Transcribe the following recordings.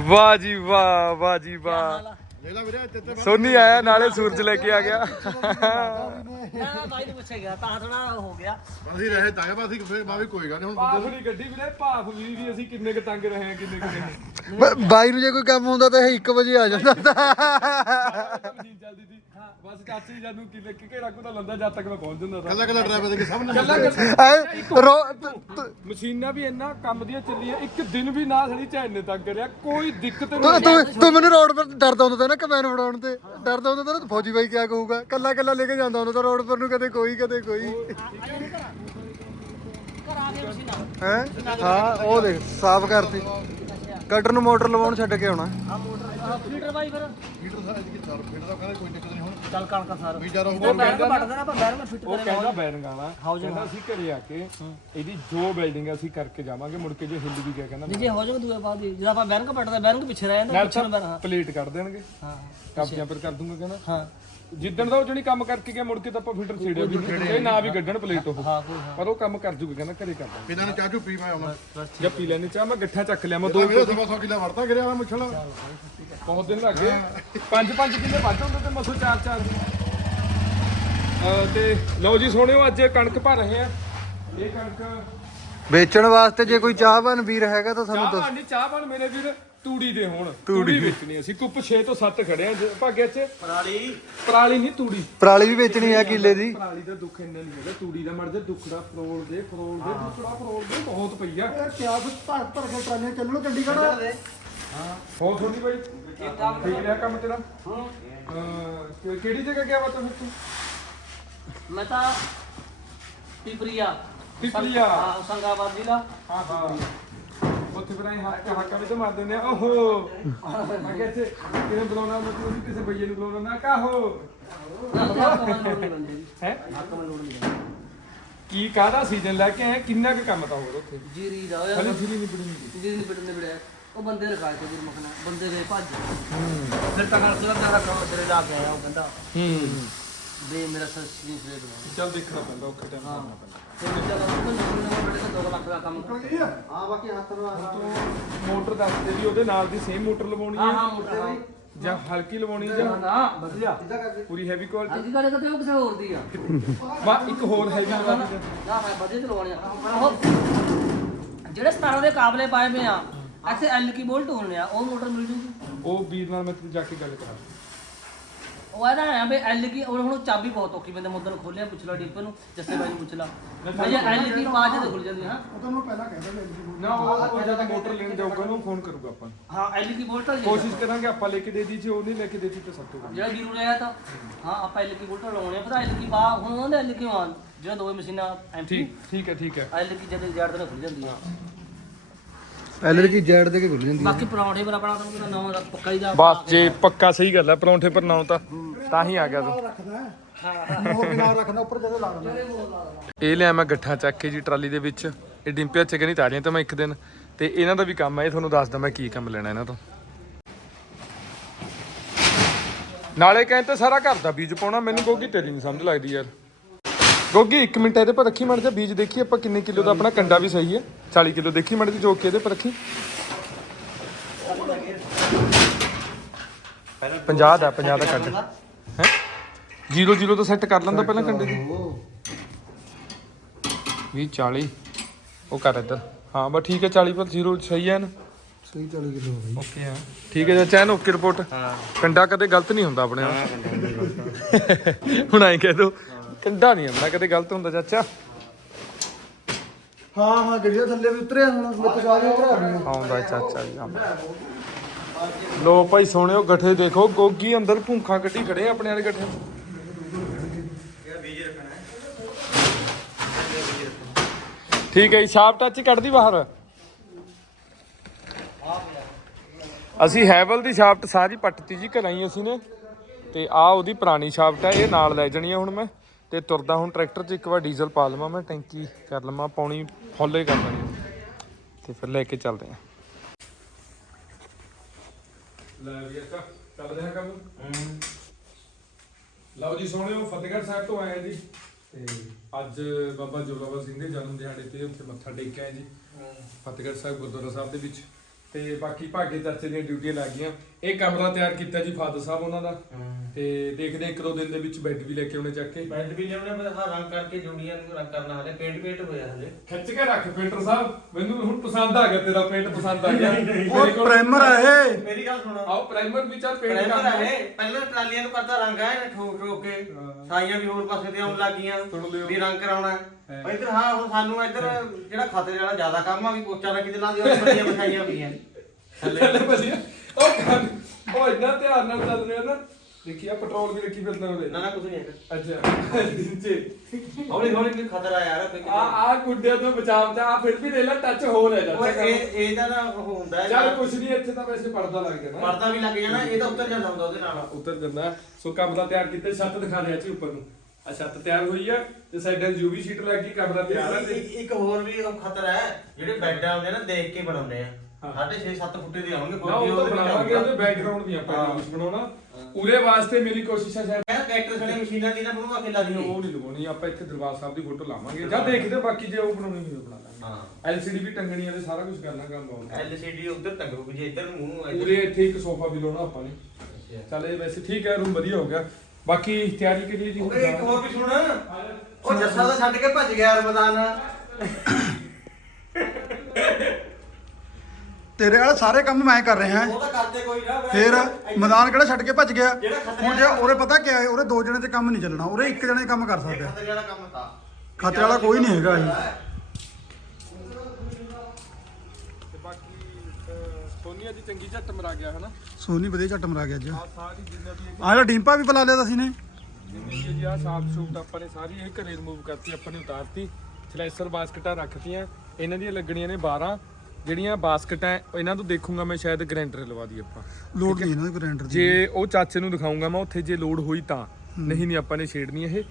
ਵਾਹ ਜੀ ਵਾਹ ਵਾਹ ਜੀ ਵਾਹ ਲੈ ਲੈ ਵੀਰੇ ਇੱਥੇ ਤੇ ਸੋਨੀ ਆਇਆ ਨਾਲੇ ਸੂਰਜ ਲੈ ਕੇ ਆ ਗਿਆ ਨਾ ਨਾ ਬਾਈ ਨੂੰ ਪੁੱਛਿਆ ਗਿਆ ਤਾਂ ਥੋੜਾ ਹੋ ਗਿਆ ਅਸੀਂ ਰਹੇ ਤਾਂ ਬਸ ਅਸੀਂ ਫਿਰ ਬਾਬੀ ਕੋਈ ਗੱਲ ਨਹੀਂ ਹੁਣ ਭਾਫ ਨਹੀਂ ਗੱਡੀ ਵੀਰੇ ਭਾਫ ਵੀ ਵੀ ਅਸੀਂ ਕਿੰਨੇ ਕ ਤੰਗ ਰਹੇ ਆ ਕਿੰਨੇ ਕਿ ਨਹੀਂ ਬਾਈ ਨੂੰ ਜੇ ਕੋਈ ਕੰਮ ਹੁੰਦਾ ਤਾਂ ਇਹ 1 ਵਜੇ ਆ ਜਾਂਦਾ ਤਾਂ ਬਸ ਚਾਚੀ ਜਦ ਨੂੰ ਕਿਲੇ ਕਿ ਘੇਰਾ ਕੁਦਾ ਲੰਦਾ ਜਦ ਤੱਕ ਮੈਂ ਪਹੁੰਚ ਜਾਂਦਾ ਕੱਲਾ ਕੱਲਾ ਡਰਾਈਵਰ ਦੇ ਸਭ ਨੇ ਕੱਲਾ ਐ ਰੋ ਤ- ਤ- ਮਸ਼ੀਨਾਂ ਵੀ ਇੰਨਾ ਕੰਮ ਦੀਆਂ ਚੱਲੀਆਂ ਇੱਕ ਦਿਨ ਵੀ ਨਾ ਸੜੀ ਝੈਨ ਨੇ ਤੰਗ ਕਰਿਆ ਕੋਈ ਦਿੱਕਤ ਤੂੰ ਨਹੀਂ ਤੂੰ ਤੂੰ ਮੈਨੂੰ ਰੋਡ ਪਰ ਡਰਦਾ ਹੁੰਦਾ ਤਾ ਨਾ ਕਮੈਨ ਫੜਾਉਣ ਤੇ। ਡਰਦਾ ਹੁੰਦਾ ਤਾ ਨਾ ਫੌਜੀ ਬਾਈ ਕਿਆ ਕਹੂਗਾ? ਕੱਲਾ ਕੱਲਾ ਲੈ ਕੇ ਜਾਂਦਾ ਹੁੰਦਾ ਤਾਂ ਰੋਡ ਪਰ ਨੂੰ ਕਦੇ ਕੋਈ ਕਦੇ ਕੋਈ। ਹੈ? ਹਾਂ ਉਹ ਦੇਖ ਸਾਫ਼ ਕਰਤੀ। ਕਟਰ ਨੂੰ ਮੋਟਰ ਲਵਾਉਣ ਛੱਡ ਕੇ ਆਉਣਾ। ਆ ਮੋਟਰ ਆ ਫੀਟਰ ਬਾਈ ਫਿਰ। ਮੀਟਰ ਸਾਰੇ ਜੀ ਚਾਰ ਫੀਟ ਦਾ ਕਹਿੰਦਾ ਕੋਈ ਦਿੱਕਤ ਨਹੀਂ ਹੁਣ। ਚੱਲ ਕਣਕਾਂ ਸਾਰ। ਵੀ ਜਾ ਉਹ ਬੈਰ ਕੇ ਪੱਟ ਦੇਣਾ ਆਪਾਂ ਬੈਰ ਮੈਂ ਫਿੱਟ ਉਹ ਕਰੇ ਕਹਿੰਦਾ ਬੈਰਿੰਗ ਆਣਾ ਕਹਿੰਦਾ ਅਸੀਂ ਘਰੇ ਆ ਕੇ ਇਹਦੀ ਜੋ ਬਿਲਡਿੰਗ ਅਸੀਂ ਕਰਕੇ ਜਾਵਾਂਗੇ ਮੁੜ ਕੇ ਜੇ ਹਿੱਲ ਵੀ ਗਿਆ ਕਹਿੰਦਾ ਜੇ ਹੋ ਜਾਊਗਾ ਦੂਏ ਬਾਅਦ ਹੀ। ਜਦੋਂ ਆਪਾਂ ਬੈਰੰਗ ਪੱਟਦਾ ਬੈਰੰਗ ਪਿੱਛੇ ਰਹਿ ਜਾਂਦਾ ਨਾਲ ਪਿੱਛੇ ਨੂੰ ਬੈਰੰਗ। ਪਲੇਟ ਕੱਢ ਦੇਣਗੇ। ਹਾਂ ਕਬਜ਼ਿਆਂ ਪਰ ਕਰ ਦੂੰਗਾ ਕਹਿੰਦਾ। ਹਾਂ। ਜਿੱਦਣ ਦਾ ਉਹ ਜਣੀ ਕੰਮ ਕਰਕੇ ਗਿਆ ਮੁੜ ਕੇ ਤਾਂ ਆਪਾਂ ਫਿਲਟਰ ਛੇੜਿਆ ਵੀ ਨਹੀਂ। ਇਹ ਨਾ ਵੀ ਗੱਡਣ ਪਲੇਟ ਉਹ। ਪਰ ਉਹ ਕੰਮ ਕਰ ਜੂਗਾ ਕਹਿੰਦਾ ਘਰੇ ਕਰ ਦਾਂਗੇ ਇਹਨਾਂ ਨੇ ਚਾਹ ਚੂ ਪੀ ਮੈਂ ਆਉਣਾ ਜਾਂ ਪੀ ਲੈਣੀ ਚਾਹ ਮੈਂ ਗੱਠਾ ਚੱਕ ਲਿਆ ਮੈਂ ਦੋ ਦੋ ਵੀਰੇ ਸਵਾ ਸੌ ਕਿਲਾ ਵਰਤਾ ਗਿਰਿਆ ਵਾ ਮੁੱਛਲ ਬਹੁਤ ਦਿਨ ਲੱਗ ਗਏ। ਪੰਜ ਪੰਜ ਕਿੱਲੇ ਵੱਧ ਹੁੰਦੇ ਤੇ ਮਸੋ ਚਾਰ ਚਾਰ। ਅਹ ਤੇ ਲਓ ਜੀ ਸੋਹਣਿਓ ਅੱਜ ਕਣਕ ਭਰ ਰਹੇ ਆ। ਇਹ ਕਣਕ ਵੇਚਣ ਵਾਸਤੇ ਜੇ ਕੋਈ ਚਾਹਵਾਨ ਵੀਰ ਹੈਗਾ ਤਾਂ ਸਾਨੂੰ ਚਾਹ ਦੱਸ। ਪਾਣੀ ਚਾਹ ਪਾਣ ਮੇਰੇ ਵੀਰ। ਤੂੜੀ ਦੇ ਹੋਣ। ਤੂੜੀ ਵੇਚਣੀ ਅਸੀਂ। ਕੁੱਪ 6 ਤੋਂ 7 ਖੜੇ ਆ ਭਾਗਿਆ ਚ। ਪਰਾਲੀ। ਪਰਾਲੀ ਨਹੀਂ ਤੂੜੀ। ਪਰਾਲੀ ਵੀ ਵੇਚਣੀ ਆ ਕਿੱਲੇ ਦੀ। ਪਰਾਲੀ ਦਾ ਦੁੱਖ ਇੰਨਾ ਨਹੀਂ ਹੈਗਾ। ਤੂੜੀ ਦਾ ਮਰ ਜਾ ਦੁੱਖੜਾ ਫਰੋਲ ਦੇ ਫਰੋਲ ਦੇ ਦੁੱਖੜਾ ਫਰੋਲ ਦੇ ਬਹੁਤ ਪਈ ਆ। ਕਿਆ ਭਰ ਭਰ ਕੇ ਟਰਾਲੀਆਂ ਚੱਲਣੋ ਚੰਡੀਗੜ੍ਹ? ਹੋਰ ਥੋੜੀ ਬਾਈ? ਠੀਕ ਰਿਹਾ ਕੰਮ ਤੇਰਾ? ਹਾਂ। ਕਿਹੜੀ ਜਗ੍ਹਾ ਗਿਆ ਵਾ ਤੂੰ ਫਿਰ ਤੂੰ? ਮੈਂ ਤਾਂ ਪਿਪਰੀਆ। ਪਿਪਰੀਆ। ਹਾਂ ਸੰਗਾਬਾਦ ਜ਼ਿਲ੍ਹਾ। ਹਾਂ ਹਾਂ। ਉੱਥੇ ਫਿਰ ਅਸੀਂ ਹੱਕ ਹੱਕਾਂ ਵੀ ਤਾਂ ਮਾਰ ਦਿੰਦੇ ਆ ਓਹੋ। ਮੈਂ ਕਿਹਾ ਇੱਥੇ ਕਿਵੇਂ ਬੁਲਾਉਣਾ ਮਤਲਬ ਵੀ ਕਿਸੇ ਬਈਏ ਨੂੰ ਬੁਲਾਉਣਾ ਨਾ ਕਾਹੋ ਹੈ? ਕੀ ਕਾਹਦਾ ਸੀਜ਼ਨ ਲੈ ਕੇ ਆਏ ਕਿੰਨਾ ਕੁ ਕੰਮ ਤਾਂ ਹੋਰ ਉੱਥੇ? ਜੀਰੀ ਦਾ ਹੋਇਆ ਹਲੇ ਜੀਰੀ ਨਹੀਂ ਬਣੀ ਜੀਰੀ ਨਹੀਂ ਪਿੱਟਣੇ ਬੜਿਆ ਉਹ ਬੰਦੇ ਕਾਇ ਤੇ ਜੀਰ ਮਖਣਾ ਬੰਦੇ ਦੇ ਭੱਜ। ਫਿਰ ਤਾਂ ਨਾਲ ਸਿਰ ਦਾ ਤੇਰੇ ਲਾ ਕੇ ਆਇਆ ਉਹ ਕਹਿੰਦਾ। ਹੂੰ। ਦੇ ਮੇਰਾ ਸਸਤੀ ਸੇ ਬਣਾ ਚੱਲ ਦੇਖਣਾ ਪੈਂਦਾ ਔਖੇ ਟਾਈਮ ਕਰਨਾ ਪੈਂਦਾ। ਫਿਰ ਮੈਂ ਜਦੋਂ ਬੜੇ ਤਾਂ 2 ਲੱਖ ਦਾ ਕੰਮ। ਹਾਂ ਬਾਕੀ ਹੱਥ ਨੂੰ ਤੂੰ ਮੋਟਰ ਦੱਸ ਦੇ ਵੀ ਉਹਦੇ ਨਾਲ ਦੀ ਸੇਮ ਮੋਟਰ ਲਵਾਉਣੀ ਹਾਂ ਹੈ ਹਾਂ ਮੋਟਾ ਹਾਂ। ਜਾਂ ਹਲਕੀ ਲਵਾਉਣੀ ਜਾਂ ਨਾ ਵਧੀਆ। ਪੂਰੀ ਹੈਵੀ ਕੁਆਲਿਟੀ ਅੱਜ ਕੱਲ੍ਹ ਤਾਂ ਉਹ ਕਿਸੇ ਹੋਰ ਦੀ ਆ। ਵਾ ਇੱਕ ਹੋਰ ਹੈਵੀ ਲਵਾਉਣੀ ਹੈ ਨਾ ਮੈਂ ਵਧੀਆ ਚਲਵਾਉਣੀ ਆ। ਉਹ ਜਿਹੜੇ 17 ਦੇ ਕਾਬਲੇ ਪਾਏ ਪਏ ਆ ਐਸੇ ਐਲ ਕੀ ਬੋਲਟ ਹੋਣੇ ਆ ਉਹ ਮੋਟਰ ਮਿਲ ਜੂਗੀ। ਉਹ ਵੀਰ ਨਾਲ ਮੈਂ ਤੈਨੂੰ ਜਾ ਕੇ ਗੱਲ ਕਰਾਂ ਉਹ ਇਹਦਾ ਹੈ ਵੀ ਐਲ ਕੀ ਉਹ ਹੁਣ ਚਾਬੀ ਬਹੁਤ ਔਖੀ ਬੰਦੇ ਮੁੱਦਨ ਖੋਲਿਆ ਪੁੱਛ ਲਾ ਡੀਪਰ ਨੂੰ ਜੱਸੇ ਬਾਈ ਨੂੰ ਪੁੱਛ ਲਾ। ਭਈ ਐਲ ਕੀ ਬਾਅਦ ਚ ਖੁੱਲ ਜਾਂਦੀ ਹਾਂ। ਨਾ ਉਹ ਉਹ ਜਦ ਮੋਟਰ ਲੈਣ ਜਾਊਗਾ ਉਹਨੂੰ ਫੋਨ ਕਰੂਗਾ ਆਪਾਂ। ਹਾਂ ਐਲ ਕੀ ਬੋਲਟ ਕੋਸ਼ਿਸ਼ ਕਰਾਂਗੇ ਆਪਾਂ ਲੈ ਕੇ ਦੇ ਦੀ ਜੇ ਉਹ ਨਹੀਂ ਲੈ ਕੇ ਦੇਤੀ ਤਾਂ ਸਭ ਤੋਂ ਵਧੀਆ। ਜਿਹੜਾ ਜੀਰੂ ਰਿਹਾ ਤਾਂ ਹਾਂ ਆਪਾਂ ਐਲ ਕੀ ਬੋਲਟ ਲਾਉਣੇ ਆ। ਪਤਾ ਐਲ ਕੀ ਬਾ ਹੁਣ ਉਹਦੇ ਐਲ ਕੀ ਆਉਣ? ਜਿਹੜਾ ਦੋਵੇਂ ਮਸ਼ੀਨਾਂ ਐਮਟੀ ਠੀਕ ਠੀਕ ਹੈ ਠੀਕ ਹੈ। ਐਲ ਕੀ ਜਦ ਜੜ ਦੇ ਖੁੱਲ ਜਾਂਦੀ ਆ। ਐਲਰ ਕੀ ਜੈਡ ਦੇ ਕੇ ਖੁੱਲ ਜਾਂਦੀ ਬਾਕੀ ਪਰੌਂਠੇ ਪਰ ਆਪਣਾ ਤਾਂ ਨਵਾਂ ਦਾ ਪੱਕਾ ਹੀ ਦਾ ਬਸ ਜੇ ਪੱਕਾ ਸਹੀ ਗੱਲ ਹੈ ਪਰੌਂਠੇ ਪਰ ਨਾਉ ਤਾਂ। ਤਾਂ ਹੀ ਆ ਗਿਆ ਤੂੰ। ਹੋਰ ਕਿਨਾਰ ਰੱਖਦਾ ਉੱਪਰ ਜਦੋਂ ਲਾ ਦਿੰਦਾ ਇਹ ਲਿਆ ਮੈਂ ਗੱਠਾਂ ਚੱਕ ਕੇ ਜੀ ਟਰਾਲੀ ਦੇ ਵਿੱਚ। ਇਹ ਡਿੰਪਿਆ ਚ ਨਹੀਂ ਤਾਰੀਆਂ ਤਾਂ ਮੈਂ ਇੱਕ ਦਿਨ। ਤੇ ਇਹਨਾਂ ਦਾ ਵੀ ਕੰਮ ਹੈ ਇਹ ਤੁਹਾਨੂੰ ਦੱਸਦਾ ਮੈਂ ਕੀ ਕੰਮ ਲੈਣਾ ਇਹਨਾਂ ਤੋਂ। ਨਾਲੇ ਕਹਿੰਦੇ ਸਾਰਾ ਘਰ ਦਾ ਬੀਜ ਪਾਉਣਾ ਮੈਨੂੰ ਗੋਗੀ ਤੇਰੀ ਨਹੀਂ ਸਮਝ ਲੱਗਦੀ ਯਾਰ। ਗੋਗੀ 1 ਮਿੰਟ ਇਹਦੇ ਪਰ ਰੱਖੀ ਮੜ ਜਾ ਬੀਜ ਦੇਖੀ ਆਪਾਂ ਕਿੰਨੇ ਕਿਲੋ ਦਾ ਆਪਣਾ ਕੰਡਾ ਵੀ ਸਹੀ ਹੈ। 40 ਕਿਲੋ ਦੇਖੀ ਮੜ ਜੀ ਜੋ ਕੇ ਇਹਦੇ ਪਰ ਰੱਖੀ। 50 ਦਾ 50 ਦਾ ਕੱਢ। ਹੈ? ਜੀਰੋ ਜੀਰੋ ਤੋਂ ਸੈੱਟ ਕਰ ਲੈਂਦਾ ਪਹਿਲਾਂ ਕੰਡੇ ਦੀ। 20 40 ਉਹ ਕਰ ਇੱਧਰ। ਹਾਂ ਬਸ ਠੀਕ ਹੈ 40 ਪਰ ਜ਼ੀਰੋ ਸਹੀ ਹੈ ਨਾ? ਸਹੀ 40 ਕਿਲੋ ਹੋ ਗਈ ਓਕੇ ਹੈ। ਠੀਕ ਹੈ ਚਾਚਾ ਐਨ ਓਕੇ ਰਿਪੋਰਟ। ਹਾਂ। ਕੰਡਾ ਕਦੇ ਗਲਤ ਨਹੀਂ ਹੁੰਦਾ ਆਪਣੇ ਆਪ। ਹੁਣ ਐਂ ਕਹਿ ਦੋ। ਕੰਡਾ ਨਹੀਂ ਹੁੰਦਾ ਕਦੇ ਗਲਤ ਹੁੰਦਾ ਚਾਚਾ। ਹਾਂ ਹਾਂ ਗੱਡੀਆਂ ਥੱਲੇ ਵੀ ਉਤਰਿਆ ਹੁਣ ਮੇਰੇ ਸਾਰੀਆਂ ਭਰਾ ਰਹੀਆਂ ਆਉਂਦਾ ਚਾਚਾ ਜੀ ਆਉਂਦਾ। ਲੋ ਭਾਈ ਸੋਹਣਿਓ ਗੱਠੇ ਦੇਖੋ ਗੋਗੀ ਅੰਦਰ ਭੂਖਾਂ ਕੱਢੀ ਖੜੇ ਆ ਆਪਣੇ ਵਾਲੇ ਗੱਠੇ। ਠੀਕ ਹੈ ਜੀ ਸ਼ਾਪ ਟੱਚ ਹੀ ਕੱਢਦੀ ਬਾਹਰ। ਅਸੀਂ ਹੈਵਲ ਦੀ ਸ਼ਾਫਟ ਸਾਰੀ ਪੱਟਤੀ ਜੀ ਘਰਾਂ ਹੀ ਅਸੀਂ ਨੇ। ਤੇ ਆ ਉਹਦੀ ਪੁਰਾਣੀ ਸ਼ਾਫਟ ਹੈ ਇਹ ਨਾਲ ਲੈ ਜਾਣੀ ਆ ਹੁਣ ਮੈਂ। ਤੇ ਤੁਰਦਾ ਹੁਣ ਟਰੈਕਟਰ 'ਚ, ਇੱਕ ਵਾਰ ਡੀਜ਼ਲ ਪਾ ਲਵਾਂ ਮੈਂ, ਟੈਂਕੀ ਕਰ ਲਵਾਂ ਪਾਉਣੀ ਫੁੱਲੇ ਕਰ ਲੈਣੀ ਤੇ ਫਿਰ ਲੈ ਕੇ ਚੱਲਦੇ ਆ। ਲੈ ਵੀ ਅੱਛਾ, ਚੱਲਦੇ ਹਾਂ ਕੰਮ? ਲਓ ਜੀ ਸੋਹਣਿਓ ਫਤਿਹਗੜ੍ਹ ਸਾਹਿਬ ਤੋਂ ਆਏ ਜੀ। ਤੇ ਅੱਜ ਬਾਬਾ ਜੋਰਾਵਰ ਸਿੰਘ ਦੇ ਜਨਮ ਦਿਹਾੜੇ ਤੇ ਉੱਥੇ ਮੱਥਾ ਟੇਕਿਆ ਹੈ ਜੀ, ਫਤਿਹਗੜ੍ਹ ਸਾਹਿਬ ਗੁਰਦੁਆਰਾ ਸਾਹਿਬ ਦੇ ਵਿੱਚ। ਤੇ ਬਾਕੀ ਭਾਗੇ ਚਾਚੇ ਦੀਆਂ ਡਿਊਟੀਆਂ ਲੱਗ ਗਈਆਂ। ਇਹ ਕਮਰਾ ਤਿਆਰ ਕੀਤਾ ਜੀ ਫਾਦਰ ਸਾਹਿਬ ਉਹਨਾਂ ਦਾ। ਤੇ ਦੇਖਦੇ ਇੱਕ ਦੋ ਦਿਨ ਦੇ ਵਿੱਚ ਬੈੱਡ ਵੀ ਲੈ ਕੇ ਆਉਣੇ ਚੱਕ ਕੇ। ਬੈਂਡ ਵੀ ਲਿਆਉਣੇ ਮੈਂ ਹਾਂ ਰੰਗ ਕਰਕੇ ਜੁੜੀਆਂ ਨੂੰ ਰੰਗ ਕਰਨਾ ਹਲੇ ਪੇਂਟ ਪੇਂਟ ਹੋਇਆ ਹਲੇ। ਖਿੱਚ ਕੇ ਰੱਖ ਪੇਂਟਰ ਸਾਹਿਬ ਮੈਨੂੰ ਹੁਣ ਪਸੰਦ ਆ ਗਿਆ ਤੇਰਾ ਪੇਂਟ ਪਸੰਦ ਆ ਗਿਆ। ਉਹ ਪ੍ਰਾਈਮਰ ਆ ਇਹ। ਮੇਰੀ ਗੱਲ ਸੁਣੋ। ਆਓ ਪ੍ਰਾਈਮਰ ਵੀ ਚੱਲ ਪੇਂਟ ਪ੍ਰਾਈਮਰ ਕਰ ਹੈ ਪਹਿਲਾਂ ਟਰਾਲੀਆਂ ਨੂੰ ਕਰਦਾ ਰੰਗ ਹੈ ਠੋਕ ਠੋਕ ਕੇ। ਸਾਈਆਂ ਵੀ ਹੋਰ ਪਾਸੇ ਤੇ ਆਉਣ ਲੱਗੀਆਂ ਵੀ ਰੰਗ ਕਰਾਉਣਾ। ਹੈ। ਇੱਧਰ ਹਾਂ ਹੁਣ ਸਾਨੂੰ ਇੱਧਰ ਜਿਹੜਾ ਖਤਰੇ ਵਾਲਾ ਜ਼ਿਆਦਾ ਕੰਮ ਆ ਵੀ ਪੋਚਾ ਨਾ ਕਿਤੇ ਲਾ ਦਿਓ ਬੜੀਆਂ ਵਿਛਾਈਆਂ ਪਈਆਂ ਥੱਲੇ ਵਧੀਆ। ਉਹ ਕੰਨ ਉਹ ਇੰਨਾ ਧਿਆਨ ਨਾਲ ਚੱਲ ਰਿਹਾ ਨਾ ਦੇਖੀ ਆ ਪੈਟਰੋਲ ਵੀ ਰੱਖੀ ਫਿਰਦਾ ਉਹਦੇ। ਨਾ ਨਾ ਕੁਝ ਨਹੀਂ ਹੈਗਾ। ਅੱਛਾ ਨੀਚੇ ਹੌਲੀ ਹੌਲੀ ਵੀ ਖਤਰਾ ਯਾਰ ਕੋਈ ਆ ਆ ਗੁੱਡਿਆਂ ਤੋਂ ਬਚਾਵ ਦਾ ਆ ਫਿਰ ਵੀ ਦੇ ਲੈ ਟੱਚ ਹੋ ਰਿਹਾ ਉਹ ਜਾਂਦਾ ਇਹ ਇਹਦਾ ਨਾ ਉਹ ਹੁੰਦਾ ਹੈ ਚੱਲ ਕੁਛ ਨਹੀਂ ਇੱਥੇ ਤਾਂ ਵੈਸੇ ਪਰਦਾ ਲੱਗ ਜਾਣਾ ਪਰਦਾ ਵੀ ਲੱਗ ਜਾਣਾ ਇਹ ਤਾਂ ਉੱਤਰ ਜਾਂਦਾ ਹੁੰਦਾ ਉਹਦੇ ਨਾਲ। ਉੱਤਰ ਜਾਂਦਾ। ਸੋ ਕਮਰਾ ਤਿਆਰ ਕੀਤਾ ਛੱਤ ਦਿਖਾ ਰਿਹਾ ਜੀ ਉੱਪਰ ਨੂੰ। ਆ ਛੱਤ ਤਿਆਰ ਹੋਈ ਆ ਤੇ ਸਾਈਡਾਂ ਯੂਵੀ ਸ਼ੀਟ ਲੱਗ ਗਈ ਕਮਰਾ ਤਿਆਰ ਆ ਤੇ ਇੱਕ ਹੋਰ ਵੀ ਉਹ ਖਤਰਾ ਹੈ ਜਿਹੜੇ ਬੈੱਡ ਆਉਂਦੇ ਨਾ ਦੇਖ ਕੇ ਬਣਾਉਂਦੇ ਆ। ਸਾਢੇ 6-7 ਫੁੱਟੇ ਦੇ ਆਉਣਗੇ ਨਾ ਉਹ ਤਾਂ ਬਣਾਵਾਂਗੇ। ਉਹਦੇ ਬੈਕਗ੍ਰਾਉਂਡ ਵੀ ਆਪਾਂ ਹਾਂ। ਕੁਝ ਬਣਾਉਣਾ। ਉਹਦੇ ਵਾਸਤੇ ਮੇਰੀ ਕੋਸ਼ਿਸ਼ ਹੈ ਸ਼ਾਇਦ। ਮੈਂ ਕੈਰੈਕਟਰ ਸਾਡੇ ਮਸ਼ੀਨਾਂ ਦੀ ਨਾ ਬਣਵਾ ਕੇ ਲਾ ਉਹ ਨਹੀਂ ਲਗਾਉਣੀ ਆਪਾਂ ਇੱਥੇ ਦਰਬਾਰ ਸਾਹਿਬ ਦੀ ਫੋਟੋ ਲਾਵਾਂਗੇ। ਜਾਂ ਦੇਖਦੇ ਬਾਕੀ ਜੇ ਉਹ ਬਣਾਉਣੀ ਹੋਈ ਉਹ ਬਣਾ ਲਾਂਗੇ। ਹਾਂ। ਐਲਸੀਡੀ ਵੀ ਟੰਗਣੀ ਆ ਤੇ ਸਾਰਾ ਕੁਝ ਕਰਨਾ ਕੰਮ ਆਉਂਦਾ ਐਲਸੀਡੀ ਉਧਰ ਟੰਗੂ ਜੇ ਇੱਧਰ ਨੂੰ ਮੂੰਹ ਪੂਰੇ ਇੱਥੇ ਇੱਕ ਸੋਫਾ ਵੀ ਲਾਉਣਾ ਆਪਾਂ ਨੇ। ਚੱਲ ਇਹ ਵੈਸੇ ਠੀਕ ਹੈ ਰੂਮ ਵਧੀਆ ਹੋ ਗਿਆ। ਬਾਕੀ ਤਿਆਰੀ ਕਰੀਏ ਜੀ ਹੁਣ ਇੱਕ ਹੋਰ ਵੀ ਸੁਣ। ਉਹ ਜੱਸਾ ਦਾ ਛੱਡ ਕੇ ਭੱਜ ਗਿਆ ਰਮਦਾਨ ਤੇਰੇ ਵਾਲੇ ਸਾਰੇ ਕੰਮ ਮੈਂ ਕਰ ਰਿਹਾ ਉਹ ਤਾਂ ਕਰਦੇ ਕੋਈ ਨਾ ਫੇਰ ਮੈਦਾਨ ਕਿਹੜਾ ਛੱਡ ਕੇ ਭੱਜ ਗਿਆ? ਹੁਣ ਜੇ ਉਹਰੇ ਪਤਾ ਕੀ ਹੈ ਉਹਰੇ ਦੋ ਜਣੇ ਤੇ ਕੰਮ ਨਹੀਂ ਚੱਲਣਾ ਉਹਰੇ ਇੱਕ ਜਣੇ ਕੰਮ ਕਰ ਸਕਦਾ ਖਤਰੇ ਵਾਲਾ ਕੰਮ ਤਾਂ। ਖਤਰੇ ਵਾਲਾ ਕੋਈ ਨਹੀਂ ਹੈਗਾ ਇਹ। ਤੇ ਬਾਕੀ ਸੋਨੀਆ ਜੀ ਚੰਗੀ ਝੱਟ ਮਰਾ ਗਿਆ ਹਨਾ? ਸੋਨੀ ਵਧੀਆ ਝੱਟ ਮਰਾ ਗਿਆ ਅੱਜ। ਆ ਸਾਰੀ ਜਿੰਨਾ ਵੀ ਆਹ ਜਿਹੜਾ ਡਿੰਪਾ ਵੀ ਬੁਲਾ ਲਿਆ ਤਾਂ ਸੀ ਨੇ ਜਿੰਨੀ ਵੀ ਜੀ ਆ ਸਾਫ਼ ਸੂਟ ਆਪਾਂ ਨੇ ਸਾਰੀ ਇਹ ਘਰੇ ਰਿਮੂਵ ਕਰਤੀ ਆਪਾਂ ਨੇ ਉਤਾਰਤੀ ਸਲਾਈਸਰ ਬਾਸਕਟਾਂ ਰੱਖਤੀਆਂ ਇਹਨਾਂ ਦੀਆਂ ਲੱਗਣੀਆਂ ਨੇ 12 ਜਿਹੜੀਆਂ ਬਾਸਕਟਾਂ ਇਹਨਾਂ ਤੋਂ ਦੇਖੂੰਗਾ ਮੈਂ ਸ਼ਾਇਦ ਗ੍ਰੈਂਡਰ ਲਵਾ ਦੀ ਆਪਾਂ। ਲੋਡ ਨਹੀਂ ਇਹਨਾਂ ਦੇ ਗ੍ਰੈਂਡਰ ਦੀ। ਜੇ ਉਹ ਚਾਚੇ ਨੂੰ ਦਿਖਾਉਂਗਾ ਮੈਂ ਉੱਥੇ ਜੇ ਲੋਡ ਹੋਈ ਤਾਂ। ਨਹੀਂ ਨਹੀਂ ਆਪਾਂ ਨੇ ਛੇੜਨੀ ਇਹ।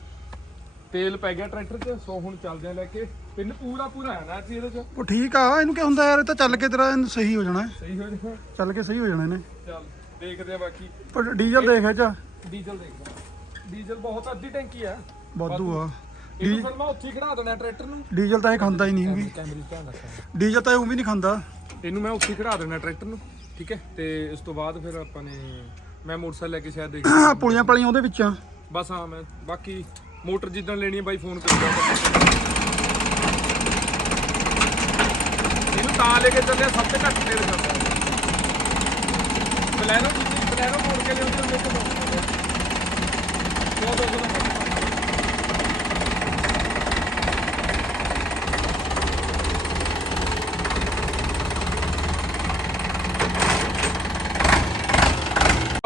ਤੇਲ ਪੈ ਗਿਆ ਟਰੈਕਟਰ 'ਚ ਸੋ ਹੁਣ ਚੱਲਦੇ ਆ ਲੈ ਕੇ। ਪਿੰਨ ਪੂਰਾ ਪੂਰਾ ਹੈ ਨਾ ਜੀ ਇਹਦੇ 'ਚ? ਉਹ ਠੀਕ ਆ ਇਹਨੂੰ ਕੀ ਹੁੰਦਾ ਯਾਰ ਇਹ ਤਾਂ ਚੱਲ ਕੇ ਤੇਰਾ ਇਹਨੂੰ ਸਹੀ ਹੋ ਜਾਣਾ। ਹੈ। ਸਹੀ ਹੋ ਜਾਣਾ। ਚੱਲ ਕੇ ਸਹੀ ਹੋ ਜਾਣਾ ਇਹਨੇ। ਚੱਲ ਦੇਖਦੇ ਆ ਬਾਕੀ। ਪਰ ਡੀਜ਼ਲ ਦੇਖ ਇਹ ਚ। ਡੀਜ਼ਲ ਦੇਖਦੇ ਡੀਜ਼ਲ ਬਹੁਤ ਅੱਧੀ ਟੈਂਕੀ ਆ ਵਾਧੂ ਆ। ਇਹਨੂੰ ਫਿਰ ਮੈਂ ਉੱਥੇ ਖੜਾ ਦੇਣਾ ਟਰੈਕਟਰ ਨੂੰ। ਡੀਜ਼ਲ ਤਾਂ ਇਹ ਖਾਂਦਾ ਹੀ ਨਹੀਂ ਹੈਗੀ ਕੈਮਰੇ 'ਚ ਧਿਆਨ ਰੱਖਣਾ। ਡੀਜ਼ਲ ਤਾਂ ਇਹ ਉਹ ਵੀ ਨਹੀਂ ਖਾਂਦਾ। ਇਹਨੂੰ ਮੈਂ ਉੱਥੇ ਖੜਾ ਦੇਣਾ ਟਰੈਕਟਰ ਨੂੰ ਠੀਕ ਹੈ? ਤੇ ਇਸ ਤੋਂ ਬਾਅਦ ਫਿਰ ਆਪਾਂ ਨੇ ਮੈਂ ਮੋਟਰਸਾਈਕਲ ਲੈ ਕੇ ਸ਼ਾਇਦ ਦੇਖ ਪੁਲੀਆਂ ਪਲੀਆਂ ਉਹਦੇ ਵਿੱਚ ਆ। ਬਸ ਹਾਂ ਮੈਂ ਬਾਕੀ ਮੋਟਰ ਜਿੱਦਣ ਲੈਣੀ ਹੈ ਬਾਈ ਫੋਨ ਕਰੂਗਾ ਇਹਨੂੰ ਤਾਂ ਲੈ ਕੇ ਚੱਲਿਆ ਸਭ ਤੋਂ ਘੱਟ ਤੇਲ ਜਾਂਦਾ ਬਲੈਨੋ ਕੀ ਬਲੈਨੋ ਮੋੜ ਕੇ ਲਿਆਉਂਦੇ ਹੁੰਦੇ ਇੱਕ ਦੋ ਦੋ ਦੋ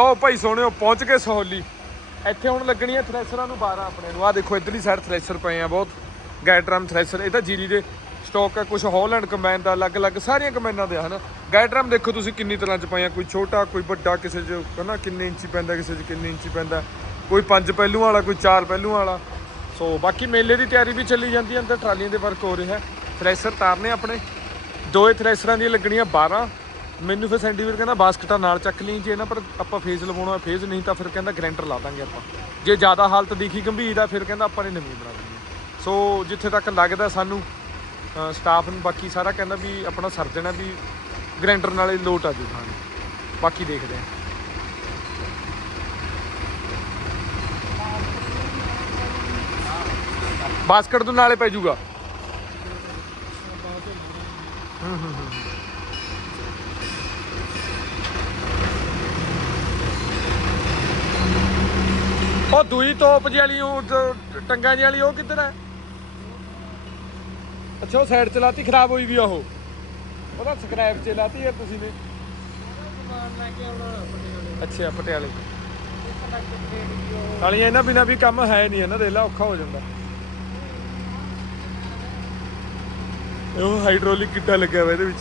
ਦੋ ਭਾਈ ਸੋਹਣਿਓ, ਪਹੁੰਚ ਗਏ ਸਹੌਲੀ। ਇੱਥੇ ਹੁਣ ਲੱਗਣੀ ਹੈ ਥ੍ਰੈਸ਼ਰਾਂ ਨੂੰ 12 ਆਪਣੇ ਨੂੰ। ਆ ਦੇਖੋ, ਇਧਰਲੀ ਸਾਈਡ ਥ੍ਰੈਸ਼ਰ ਪਏ ਆ ਬਹੁਤ। ਗੈਟਰਮ ਥ੍ਰੈਸ਼ਰ ਇਹ ਤਾਂ ਜੀਰੀ ਦੇ ਸਟਾਕ ਆ ਕੁਝ ਹਾਲੈਂਡ ਕੰਬਾਈਨ ਦਾ ਅਲੱਗ-ਅਲੱਗ, ਸਾਰੀਆਂ ਕੰਬਾਈਨਾਂ ਦੇ ਹਨ? ਗੈਟਰਮ ਦੇਖੋ ਤੁਸੀਂ ਕਿੰਨੀ ਤਰ੍ਹਾਂ ਚ ਪਏ ਆ, ਕੋਈ ਛੋਟਾ, ਕੋਈ ਵੱਡਾ, ਕਿਸੇ ਚ, ਹਨਾ? ਕਿੰਨੇ ਇੰਚੀ ਪੈਂਦਾ, ਕਿਸੇ ਚ ਕਿੰਨੇ ਇੰਚੀ ਪੈਂਦਾ? ਕੋਈ ਪੰਜ ਪਹਿਲੂ ਵਾਲਾ, ਕੋਈ ਚਾਰ ਪਹਿਲੂਆਂ ਵਾਲਾ। ਸੋ ਬਾਕੀ ਮੇਲੇ ਦੀ ਤਿਆਰੀ ਵੀ ਚੱਲੀ ਜਾਂਦੀ ਹੈ, ਅੰਦਰ ਟਰਾਲੀਆਂ ਦੇ ਵਰਕ ਹੋ ਰਿਹਾ। ਹੈ ਥ੍ਰੈਸ਼ਰ ਤਾਰਨੇ ਆਪਣੇ। ਦੋਏ ਥ੍ਰੈਸ਼ਰਾਂ ਦੀਆਂ ਲੱਗਣੀਆਂ 12 ਮੈਨੂੰ ਫਿਰ ਸੈਂਡੀਵੀਰ ਕਹਿੰਦਾ ਬਾਸਕਟਾਂ ਨਾਲ ਚੱਕ ਲਈ, ਜੇ ਇਹਨਾਂ ਪਰ ਆਪਾਂ ਫੇਜ਼ ਲਵਾਉਣਾ ਫੇਜ਼ ਨਹੀਂ ਤਾਂ ਫਿਰ ਕਹਿੰਦਾ ਗਰੈਂਟਰ ਲਾ ਦਾਂਗੇ ਆਪਾਂ। ਜੇ ਜ਼ਿਆਦਾ ਹਾਲਤ ਦਿਖੀ ਗੰਭੀਰ ਆ, ਫਿਰ ਕਹਿੰਦਾ ਆਪਾਂ ਨੇ ਨਵੀਂ ਬਣਾ ਦਿੰਦੇ ਸੋ ਜਿੱਥੇ ਤੱਕ ਲੱਗਦਾ ਸਾਨੂੰ ਸਟਾਫ ਨੂੰ ਬਾਕੀ ਸਾਰਾ ਕਹਿੰਦਾ ਵੀ ਆਪਣਾ ਸਰਜਣ ਹੈ ਵੀ ਗਰੈਂਟਰ ਨਾਲੇ ਲੋਟ ਆ ਜੂ ਥਾਂ ਬਾਕੀ ਦੇਖਦੇ ਹਾਂ ਬਾਸਕਟ ਤੋਂ ਨਾਲੇ ਪੈ ਜੂਗਾ। ਉਹ ਦੂਈ ਤੋਪ ਜਿਹੀ ਵਾਲੀ, ਉਹ ਟ- ਟੰਗਾਂ ਜਿਹੀ ਵਾਲੀ, ਉਹ ਕਿੱਧਰ ਹੈ ਅੱਛਾ, ਉਹ ਸਾਈਡ ਚਲਾਤੀ ਖਰਾਬ ਹੋਈ ਵੀ ਆ ਉਹ। ਉਹਦਾ ਸਕ੍ਰੈਪ ਚ ਲਾਤੀ ਯਾਰ ਤੁਸੀਂ ਨੇ। ਅੱਛਾ, ਪਟਿਆਲੇ। ਸਾਲੀਆਂ ਇਹਨਾਂ ਬਿਨਾ ਵੀ ਕੰਮ ਹੈ ਨਹੀਂ, ਇਹਨਾਂ ਦੇ ਲਾ ਔਖਾ ਹੋ ਜਾਂਦਾ। ਉਹ ਹਾਈਡ੍ਰੋਲਿਕ ਕਿੱਟਾ ਲੱਗਿਆ ਹੋਇਆ ਇਹਦੇ ਵਿੱਚ।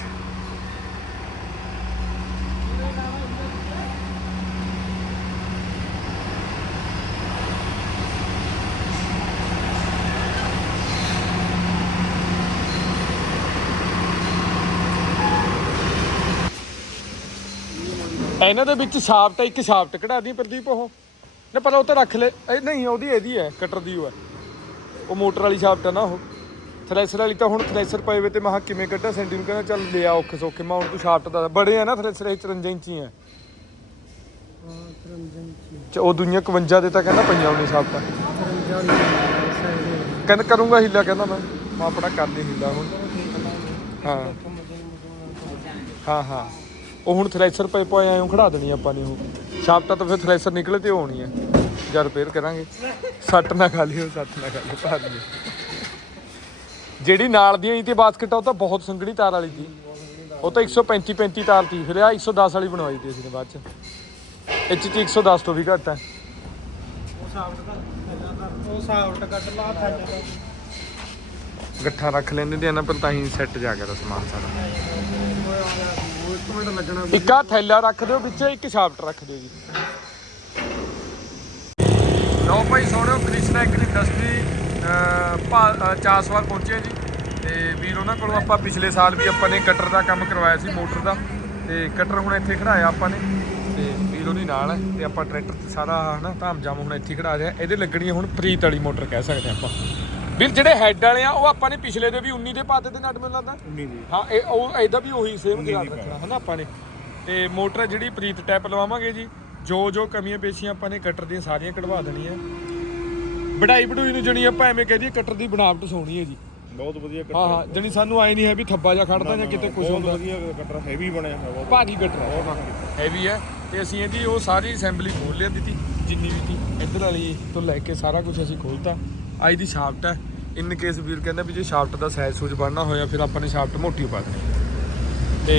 ਇਹਨਾਂ ਦੇ ਵਿੱਚ ਸ਼ਾਫਟ ਹੈ ਇੱਕ ਸ਼ਾਫਟ ਕਢਾ ਦੀ ਪ੍ਰਦੀਪ ਉਹ। ਨਾ ਪਰ ਉਹ ਤਾਂ ਰੱਖ ਲੈ। ਇਹ ਨਹੀਂ ਉਹਦੀ ਇਹਦੀ ਹੈ ਕਟਰ ਦੀ ਉਹ ਹੈ। ਉਹ ਮੋਟਰ ਵਾਲੀ ਸ਼ਾਫਟ ਹੈ ਨਾ ਉਹ। ਥ੍ਰੈਸ਼ਰ ਵਾਲੀ ਤਾਂ ਹੁਣ ਥ੍ਰੈਸ਼ਰ ਪਏ ਵੇ ਤੇ ਮਹਾ ਕਿਵੇਂ ਕੱਢਾਂ? ਸੈਂਡੀ ਨੂੰ ਕਹਿੰਦਾ ਚੱਲ ਲਿਆ ਔਖੇ ਸੌਖੇ। ਮੈਂ ਹੁਣ ਤੂੰ ਸ਼ਾਫਟ ਦਾ ਬੜੇ ਆ ਨਾ ਥ੍ਰੈਸ਼ਰ ਇਹ 54 ਇੰਚੀ ਆ। ਚ ਉਹ ਦੁਨੀਆ 51 ਦੇ ਤਾਂ ਕਹਿੰਦਾ ਪਈਆਂ ਉਹਨੇ ਸ਼ਾਫਟਾਂ ਕਹਿੰਦਾ ਕਰੂੰਗਾ ਹੀਲਾ ਕਹਿੰਦਾ ਮੈਂ। ਮੈਂ ਆਪਣਾ ਕਰ ਲਈ ਹੀਲਾ ਹੁਣ। ਹਾਂ। ਹਾਂ ਹਾਂ। ਉਹ ਹੁਣ ਥ੍ਰੈਸ਼ਰ ਪਏ ਪਏ ਆਏ ਖੜਾ ਦੇਣੀ ਆਪਾਂ ਨੇ ਉਹ। ਸ਼ਾਫਟਾਂ ਤਾਂ ਫਿਰ ਥ੍ਰੈਸ਼ਰ ਨਿਕਲੇ ਤੇ ਉਹ ਹੋਣੀ ਹੈ ਜਾਂ ਰਿਪੇਅਰ ਕਰਾਂਗੇ। ਸੱਟ ਨਾ ਖਾ ਲਿਓ ਸੱਟ ਨਾ ਖਾ ਲਿਓ ਭਾ ਦੀ ਜਿਹੜੀ ਨਾਲ ਦੀ ਆਈ ਤੇ ਬਾਸਕਟ ਉਹ ਤਾਂ ਬਹੁਤ ਸੰਘਣੀ ਤਾਰ ਵਾਲੀ ਸੀ ਉਹ ਤਾਂ 135 35 ਤਾਰ ਸੀ ਫਿਰ ਆ 110 ਵਾਲੀ ਬਣਵਾਈ ਤੀ ਅਸੀਂ ਨੇ ਬਾਅਦ ਚ। ਇਹ 'ਚ 110 ਤੋਂ ਵੀ ਘੱਟ ਹੈ ਗੱਠਾ ਰੱਖ ਲੈਂਦੇ ਤੇ ਇਹਨਾਂ ਪਰ ਤਾਂ ਹੀ ਸੈੱਟ ਜਾ ਗਿਆ ਦਾ ਸਮਾਨ ਸਾਰਾ। ਮਿੰਟ ਲੱਗਣਾ ਇੱਕ ਆ ਥੈਲਾ ਰੱਖ ਦਿਓ ਵਿੱਚ ਇੱਕ ਸ਼ਾਫਟ ਰੱਖ ਦਿਓ ਜੀ। ਲਓ ਭਾਈ ਸੋਹਣਿਓ ਕ੍ਰਿਸ਼ਨਾ ਐਗਰੀ ਇੰਡਸਟਰੀ ਚਾਸਵਾਲ ਪਹੁੰਚੇ ਜੀ। ਤੇ ਵੀਰ ਉਹਨਾਂ ਕੋਲੋਂ ਆਪਾਂ ਪਿਛਲੇ ਸਾਲ ਵੀ ਆਪਾਂ ਨੇ ਕਟਰ ਦਾ ਕੰਮ ਕਰਵਾਇਆ ਸੀ ਮੋਟਰ ਦਾ। ਤੇ ਕਟਰ ਹੁਣ ਇੱਥੇ ਖੜਾਇਆ ਆਪਾਂ ਨੇ। ਤੇ ਵੀਰ ਉਹਦੀ ਨਾਲ ਹੈ ਤੇ ਆਪਾਂ ਟਰੈਕਟਰ ਤੇ ਸਾਰਾ ਹਨਾ ਧਾਮਜਾਮ ਹੁਣ ਇੱਥੇ ਖੜਾ ਰਿਹਾ। ਇਹਦੇ ਲੱਗਣੀ ਹੈ ਹੁਣ ਪ੍ਰੀਤ ਵਾਲੀ ਮੋਟਰ ਕਹਿ ਸਕਦੇ ਆਪਾਂ। ਵੀਰ ਜਿਹੜੇ ਹੈੱਡ ਵਾਲੇ ਆ ਉਹ ਆਪਾਂ ਨੇ ਪਿਛਲੇ ਦੇ ਵੀ 19 ਦੇ ਪਾਤੇ ਤੇ ਨਟ ਮੈਨੂੰ ਲੱਗਦਾ? 19 ਦੇ। ਹਾਂ ਇਹ ਉਹ ਇਹਦਾ ਵੀ ਉਹੀ ਸੇਮ ਖਿਆਲ ਰੱਖਣਾ ਹਨਾ ਆਪਾਂ ਨੇ? ਤੇ ਮੋਟਰ ਜਿਹੜੀ ਪ੍ਰੀਤ ਟੈਪ ਲਵਾਵਾਂਗੇ ਜੀ। ਜੋ ਜੋ ਕਮੀਆਂ ਪੇਸ਼ੀਆਂ ਆਪਾਂ ਨੇ ਕਟਰ ਦੀਆਂ ਸਾਰੀਆਂ ਕਢਵਾ ਦੇਣੀਆਂ। ਵਢਾਈ ਵਢੂਈ ਨੂੰ ਜਣੀ ਆਪਾਂ ਐਵੇਂ ਕਹਿ ਦਈਏ ਕਟਰ ਦੀ ਬਣਾਵਟ ਸੋਹਣੀ ਹੈ ਜੀ। ਬਹੁਤ ਵਧੀਆ ਹਾਂ ਹਾਂ ਜਣੀ ਸਾਨੂੰ ਆਈ ਨਹੀਂ ਹੈ ਵੀ ਥੱਬਾ ਜਾਂ ਖੜਦਾ ਜਾਂ ਕਿਤੇ ਕੁਝ ਹੁੰਦਾ। ਵਧੀਆ ਕਟਰ ਹੈਵੀ ਬਣਿਆ ਹੋਇਆ ਬਹੁਤ ਭਾਰੀ ਕਟਰ ਹੈ ਹੈਵੀ ਹੈ। ਤੇ ਅਸੀਂ ਇਹਦੀ ਉਹ ਸਾਰੀ ਅਸੈਂਬਲੀ ਖੋਲ ਲਿਆ ਦਿੱਤੀ ਜਿੰਨੀ ਵੀ ਸੀ ਇੱਧਰ ਵਾਲੀ ਤੋਂ ਲੈ ਕੇ ਸਾਰਾ ਕੁਝ ਅਸੀਂ ਖੋਲਤਾ ਅੱਜ ਦੀ ਸ਼ਾਫਟ ਹੈ। ਇਨ ਕੇਸ ਵੀਰ ਕਹਿੰਦਾ ਵੀ ਜੇ ਸ਼ਾਫਟ ਦਾ ਸਾਈਜ਼ ਸੂਜ ਬਣਨਾ ਹੋਇਆ ਫਿਰ ਆਪਾਂ ਨੇ ਸ਼ਾਫਟ ਮੋਟੀ ਪਾ ਦੇਣੀ। ਤੇ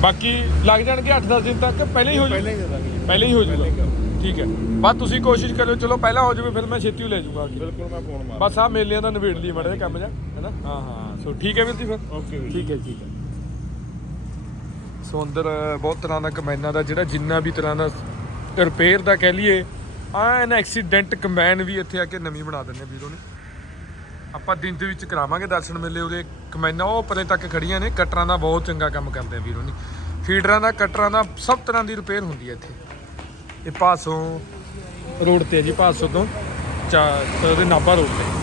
ਬਾਕੀ ਲੱਗ ਜਾਣਗੇ 8-10 ਦਿਨ ਤੱਕ ਪਹਿਲਾਂ ਹੀ ਹੋ ਜਾਊ ਪਹਿਲਾਂ ਹੀ ਪਹਿਲਾਂ ਹੀ ਹੋ ਜਾਊਗਾ। ਠੀਕ ਹੈ। ਬਸ ਤੁਸੀਂ ਕੋਸ਼ਿਸ਼ ਕਰਿਓ ਚਲੋ ਪਹਿਲਾਂ ਹੋ ਜਾਵੇ ਫਿਰ ਮੈਂ ਛੇਤੀ ਹੋ ਲੈ ਜਾਊਗਾ ਬਿਲਕੁਲ ਮੈਂ ਫੋਨ ਮਾਰ ਬਸ ਆ ਮੇਲਿਆਂ ਦਾ ਨਿਬੇੜ ਲਈ ਮੜਾ ਕੰਮ ਜਾ ਹੈਨਾ ਹਾਂ ਹਾਂ ਸੋ ਠੀਕ ਹੈ ਵੀਰ ਜੀ ਫਿਰ। ਓਕੇ ਵੀਰ ਠੀਕ ਹੈ ਠੀਕ ਹੈ। ਸੋ ਅੰਦਰ ਬਹੁਤ ਤਰ੍ਹਾਂ ਦਾ ਕੰਬਾਈਨਾਂ ਦਾ ਜਿਹੜਾ ਜਿੰਨਾ ਵੀ ਤਰ੍ਹਾਂ ਦਾ ਰਿਪੇਅਰ ਦਾ ਕਹਿ ਲਈਏ ਐਨ ਐਕਸੀਡੈਂਟ ਕੰਬਾਈਨ ਵੀ ਇੱਥੇ ਆ ਕੇ ਨਵੀਂ ਬਣਾ ਦਿੰਦੇ ਵੀਰੋ ਨੇ। ਆਪਾਂ ਦਿਨ ਦੇ ਵਿੱਚ ਕਰਾਵਾਂਗੇ ਦਰਸ਼ਨ ਮੇਲੇ, ਉਹਦੇ ਕੰਬਾਈਨਾਂ ਉਹ ਪਰੇ ਤੱਕ ਖੜੀਆਂ ਨੇ, ਕਟਰਾਂ ਦਾ ਬਹੁਤ ਚੰਗਾ ਕੰਮ ਕਰਦੇ ਆ ਵੀਰੋ ਨੇ। ਫੀਡਰਾਂ ਦਾ, ਕਟਰਾਂ ਦਾ ਸਭ ਤਰ੍ਹਾਂ ਦੀ ਰਿਪੇਅਰ ਹੁੰਦੀ ਹੈ ਇੱਥੇ। ਇਹ ਪਾਸੋਂ ਰੋਡ ਤੇ ਹੈ ਜੀ, ਪਾਸੋਂ ਤੋਂ ਚਾ ਉਹਦੇ ਨਾਭਾ ਰੋਡ ਤੇ।